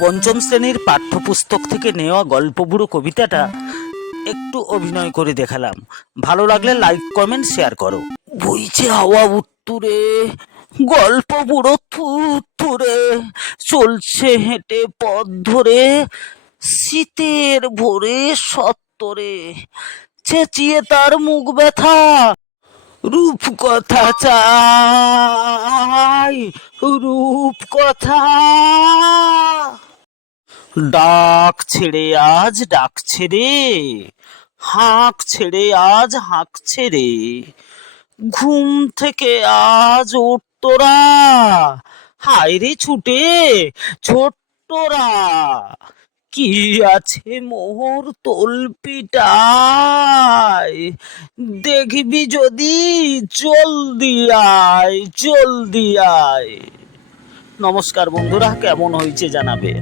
পঞ্চম শ্রেণীর পাঠ্যপুস্তক থেকে নেওয়া গল্পবুড়ো কবিতাটা একটু অভিনয় করে দেখালাম। ভালো লাগলে লাইক কমেন্ট শেয়ার করো। বইছে হাওয়া উত্তুরে, গল্প বুড়ো থুরে, চলছে হেঁটে পথ ধরে, শীতের ভোরে সত্তরে, চেঁচিয়ে তার মুখ ব্যথা, রূপ কথা চাই, রূপ কথা। ডাক ছেড়ে আজ ডাকছে রে, হাঁক ছেড়ে আজ হাঁকছে রে, ঘুম থেকে আজ ওঠ তোরা, হায় রে ছুটে ছোট্টরা, কি আছে মোর তলপিটায়, দেখবি যদি জলদি আয় জলদি আয়। নমস্কার বন্ধুরা, কেমন হয়েছে জানাবে।